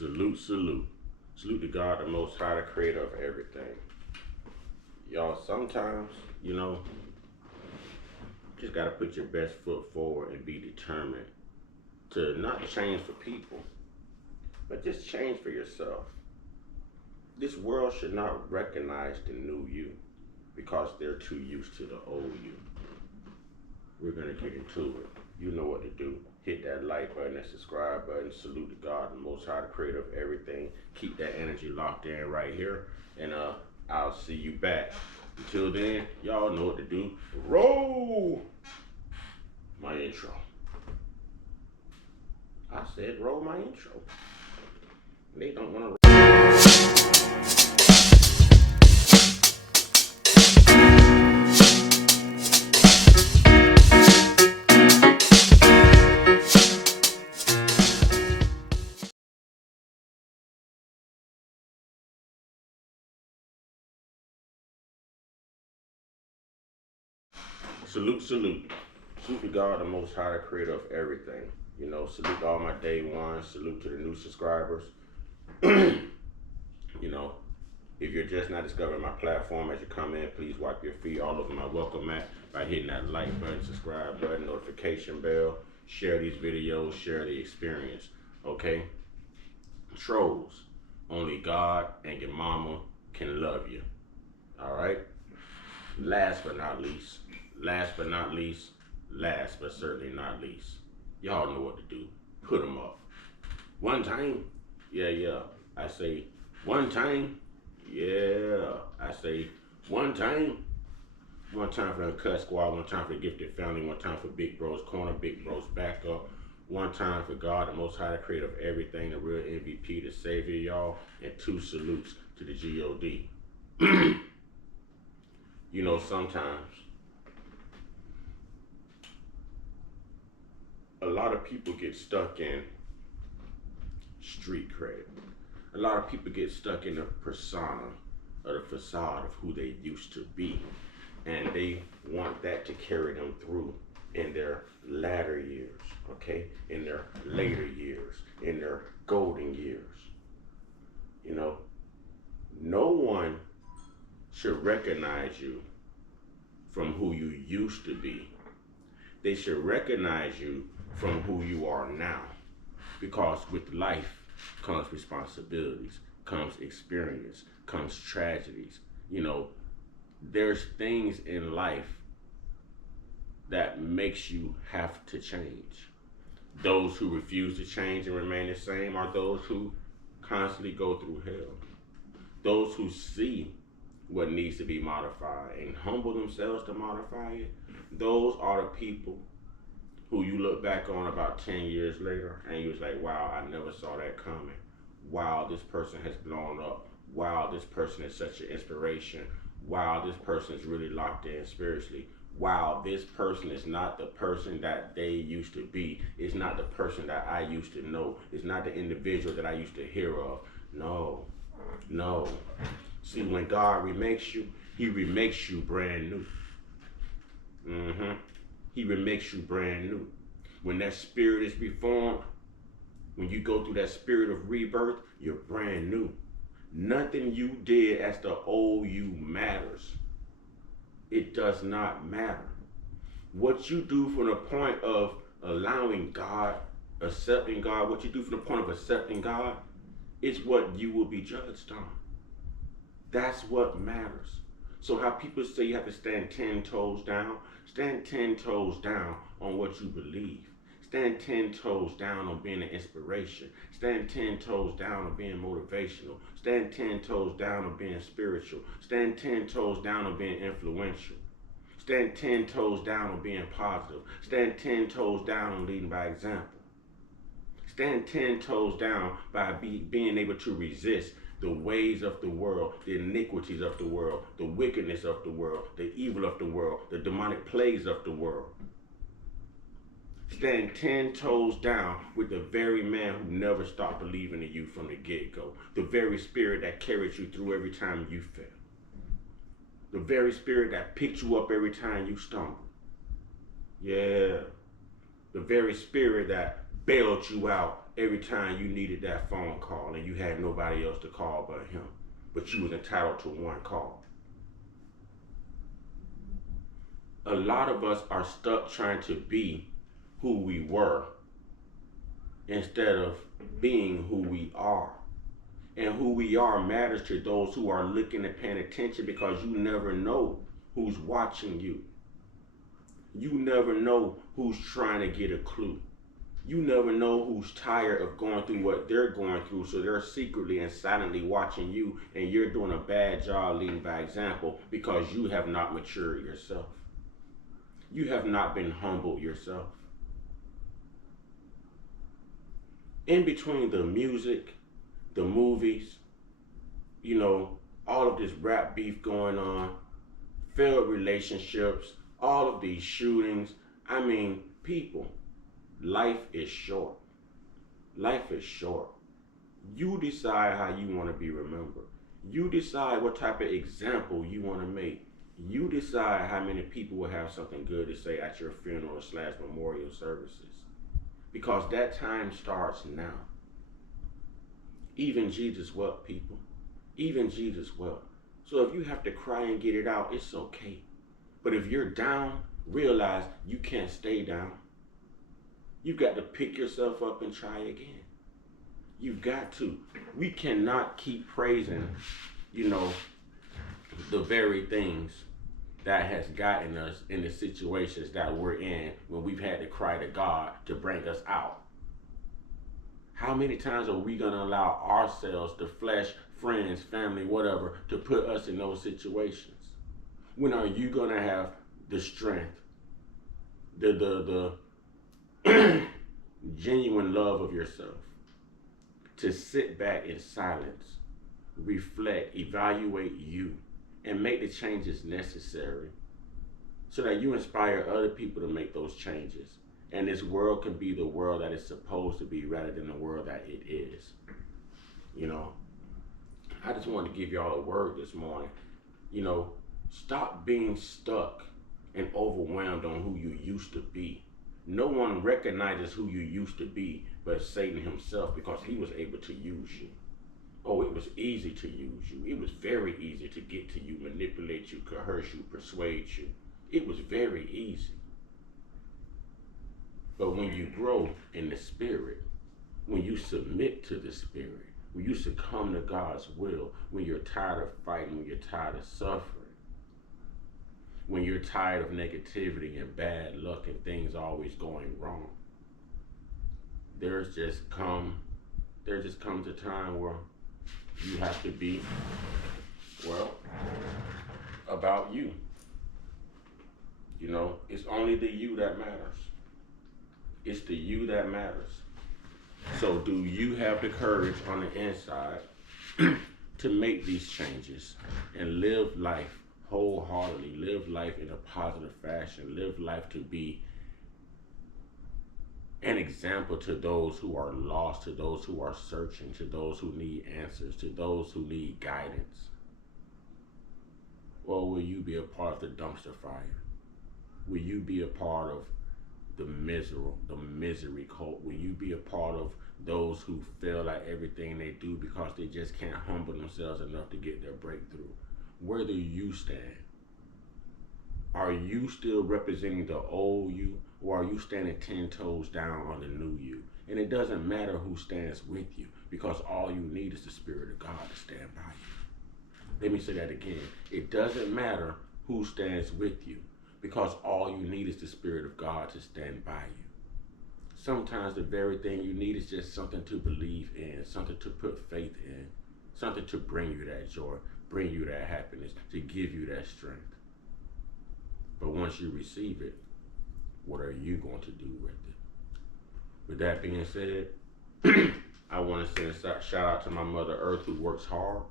Salute, salute. Salute to God, the Most High, the creator of everything. Y'all, sometimes, you just gotta put your best foot forward and be determined to not change for people, but just change for yourself. This world should not recognize the new you because they're too used to the old you. We're gonna get into it. You know what to do. Hit that like button and subscribe button. Salute to God, the Most High, the creator of everything. Keep that energy locked in right here. And I'll see you back. Until then, y'all know what to do. Roll my intro. I said roll my intro. They don't want to. Salute, salute. Salute to God, the Most High, the creator of everything. Salute to all my day ones. Salute to the new subscribers. If you're just not discovering my platform as you come in, please wipe your feet all over my welcome mat by hitting that like button, subscribe button, notification bell. Share these videos, share the experience. Okay? Trolls. Only God and your mama can love you. All right? Last but certainly not least, y'all know what to do. Put them up. One time, yeah. I say one time, yeah. I say one time. One time for the Uncut Squad, one time for the Gifted Family, one time for Big Bro's Corner, Big Bro's Backup, one time for God, the Most High, the creator of everything, the real MVP, the Savior, y'all, and 2 salutes to the G.O.D. Sometimes a lot of people get stuck in street cred. A lot of people get stuck in the persona or the facade of who they used to be. And they want that to carry them through in their latter years, okay? In their later years, in their golden years. No one should recognize you from who you used to be. They should recognize you from who you are now. Because with life comes responsibilities, comes experience, comes tragedies. There's things in life that makes you have to change. Those who refuse to change and remain the same are those who constantly go through hell. Those who see what needs to be modified and humble themselves to modify it, those are the people who you look back on about 10 years later and you was like, wow, I never saw that coming. Wow, this person has blown up. Wow, this person is such an inspiration. Wow, this person is really locked in spiritually. Wow, this person is not the person that they used to be. It's not the person that I used to know. It's not the individual that I used to hear of. No. See, when God remakes you, he remakes you brand new. He remakes you brand new. When that spirit is reformed, when you go through that spirit of rebirth, you're brand new. Nothing you did as the old you matters. It does not matter. What you do from the point of allowing God, accepting God, what you do from the point of accepting God is what you will be judged on. That's what matters. So how people say you have to stand 10 toes down, stand 10 toes down on what you believe. Stand 10 toes down on being an inspiration. Stand 10 toes down on being motivational. Stand 10 toes down on being spiritual. Stand 10 toes down on being influential. Stand 10 toes down on being positive. Stand 10 toes down on leading by example. Stand 10 toes down by being able to resist the ways of the world, the iniquities of the world, the wickedness of the world, the evil of the world, the demonic plagues of the world. Stand 10 toes down with the very man who never stopped believing in you from the get-go. The very spirit that carried you through every time you fell. The very spirit that picked you up every time you stumbled. Yeah. The very spirit that bailed you out every time you needed that phone call and you had nobody else to call but him, but you was entitled to one call. A lot of us are stuck trying to be who we were instead of being who we are. And who we are matters to those who are looking and paying attention, because you never know who's watching you. You never know who's trying to get a clue. You never know who's tired of going through what they're going through, so they're secretly and silently watching you, and you're doing a bad job leading by example because you have not matured yourself. You have not been humbled yourself. In between the music, the movies, all of this rap beef going on, failed relationships, all of these shootings. I mean, people, life is short. Life is short. You decide how you want to be remembered. You decide what type of example you want to make. You decide how many people will have something good to say at your funeral / memorial services. Because that time starts now. Even Jesus wept, people. Even Jesus wept. So if you have to cry and get it out, it's okay. But if you're down, realize you can't stay down. You've got to pick yourself up and try again. You've got to. We cannot keep praising, the very things that has gotten us in the situations that we're in when we've had to cry to God to bring us out. How many times are we going to allow ourselves, the flesh, friends, family, whatever, to put us in those situations? When are you going to have the strength, the genuine love of yourself to sit back in silence, reflect, evaluate you, and make the changes necessary so that you inspire other people to make those changes? And this world can be the world that it's supposed to be rather than the world that it is. I just wanted to give y'all a word this morning. Stop being stuck and overwhelmed on who you used to be. No one recognizes who you used to be but Satan himself, because he was able to use you. Oh, it was easy to use you. It was very easy to get to you, manipulate you, coerce you, persuade you. It was very easy. But when you grow in the Spirit, when you submit to the Spirit, when you succumb to God's will, when you're tired of fighting, when you're tired of suffering, when you're tired of negativity and bad luck and things always going wrong, there just comes a time where you have to be, about you. It's only the you that matters. It's the you that matters. So do you have the courage on the inside to make these changes and live life wholeheartedly, live life in a positive fashion, live life to be an example to those who are lost, to those who are searching, to those who need answers, to those who need guidance? Or will you be a part of the dumpster fire? Will you be a part of the misery cult? Will you be a part of those who fail at everything they do because they just can't humble themselves enough to get their breakthrough? Where do you stand? Are you still representing the old you, or are you standing 10 toes down on the new you? And it doesn't matter who stands with you, because all you need is the Spirit of God to stand by you. Let me say that again. It doesn't matter who stands with you, because all you need is the Spirit of God to stand by you. Sometimes the very thing you need is just something to believe in, something to put faith in, something to bring you that joy, bring you that happiness, to give you that strength. But once you receive it, what are you going to do with it? With that being said, I want to send a shout out to my Mother Earth, who works hard,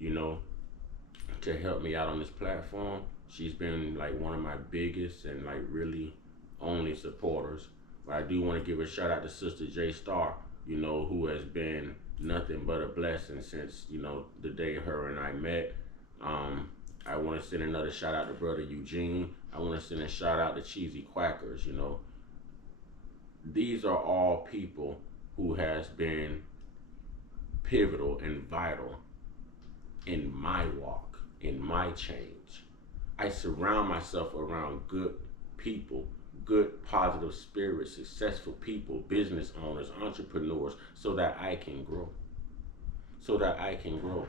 to help me out on this platform. She's been like one of my biggest and like really only supporters. But I do want to give a shout out to Sister J Star, who has been nothing but a blessing since, the day her and I met. I want to send another shout out to Brother Eugene. I want to send a shout out to Cheesy Quackers. These are all people who has been pivotal and vital in my walk, in my change. I surround myself around good people, good, positive spirits, successful people, business owners, entrepreneurs, so that I can grow. So that I can grow.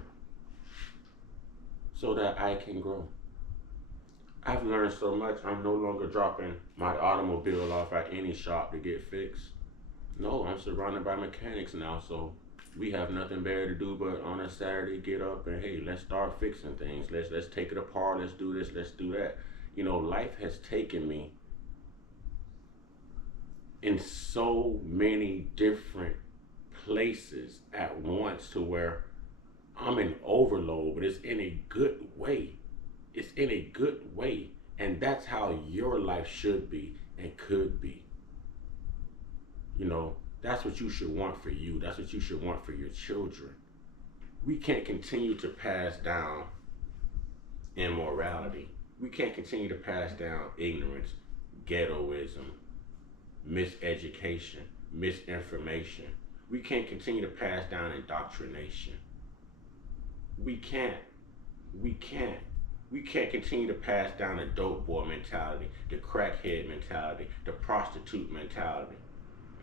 So that I can grow. I've learned so much. I'm no longer dropping my automobile off at any shop to get fixed. No, I'm surrounded by mechanics now, so we have nothing better to do but on a Saturday get up and hey, let's start fixing things. Let's take it apart. Let's do this. Let's do that. You know, life has taken me in so many different places at once to where I'm in overload, but it's in a good way. It's in a good way. And that's how your life should be and could be. You know, that's what you should want for you. That's what you should want for your children. We can't continue to pass down immorality. We can't continue to pass down ignorance, ghettoism, miseducation, misinformation. We can't continue to pass down indoctrination. We can't. We can't. We can't continue to pass down the dope boy mentality, the crackhead mentality, the prostitute mentality,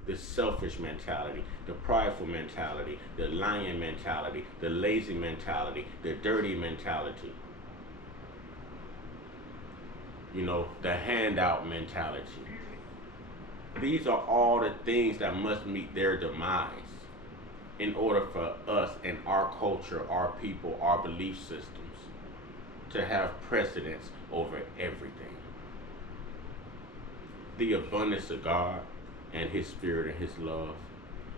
the selfish mentality, the prideful mentality, the lying mentality, the lazy mentality, the dirty mentality. You know, the handout mentality. These are all the things that must meet their demise in order for us and our culture, our people, our belief systems to have precedence over everything. The abundance of God and His Spirit and His love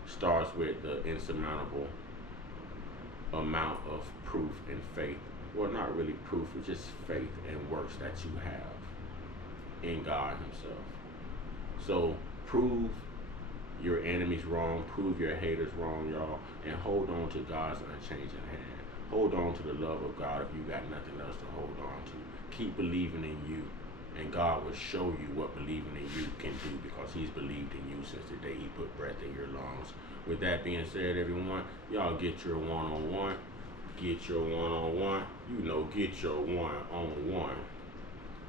starts with the insurmountable amount of proof and faith. Well, not really proof, it's just faith and works that you have in God Himself. So prove your enemies wrong, prove your haters wrong, y'all, and hold on to God's unchanging hand. Hold on to the love of God if you got nothing else to hold on to. Keep believing in you, and God will show you what believing in you can do because He's believed in you since the day He put breath in your lungs. With that being said, everyone, y'all get your one-on-one. Get your one-on-one. You know, get your one-on-one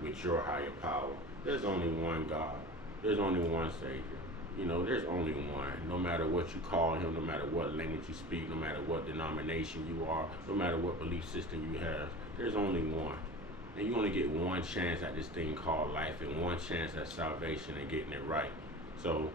with your higher power. There's only one God. There's only one Savior. You know, there's only one. No matter what you call Him, no matter what language you speak, no matter what denomination you are, no matter what belief system you have, there's only one. And you only get one chance at this thing called life and one chance at salvation and getting it right. So,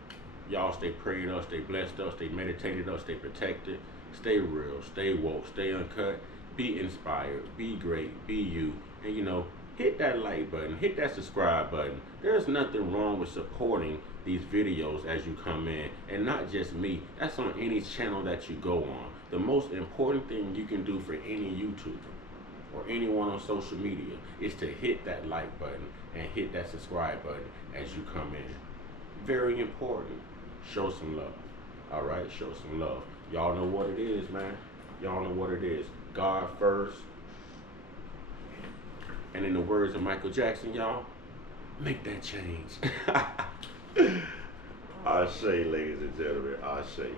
y'all stay prayed up, stay blessed up, stay meditated up, stay protected, stay real, stay woke, stay uncut, be inspired, be great, be you. And you know, hit that like button, hit that subscribe button. There's nothing wrong with supporting these videos as you come in, and not just me. That's on any channel that you go on. The most important thing you can do for any YouTuber or anyone on social media is to hit that like button and hit that subscribe button as you come in. Very important. Show some love. All right, show some love. Y'all know what it is, man. Y'all know what it is. God first. And in the words of Michael Jackson, y'all, make that change. I say, ladies and gentlemen, I say.